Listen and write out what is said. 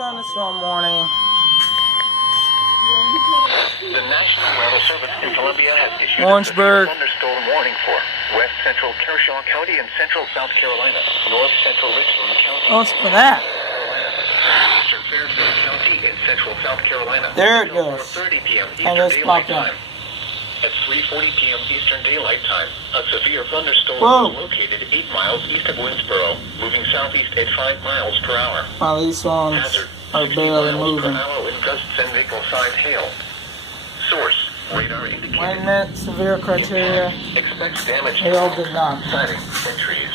thunderstorm warning. The National Weather Service in Columbia has issued Orangeburg. a thunderstorm warning for West Central Kershaw County and Central South Carolina, North Central Richland County. What's for that? Eastern Fairfield County in Central South Carolina. There it goes. 4:30 p.m. And Eastern it's Daylight popped up. Time. At 3:40 p.m. Eastern Daylight Time, a severe thunderstorm Whoa. was located 8 miles east of Winsboro, moving southeast at 5 miles per hour. Wow, these ones Hazard, are 60 barely miles moving. per hour with gusts and vehicle-sized hail. Source, radar indicated. When that severe criteria, Expect damage. hail did not. Sightings and trees.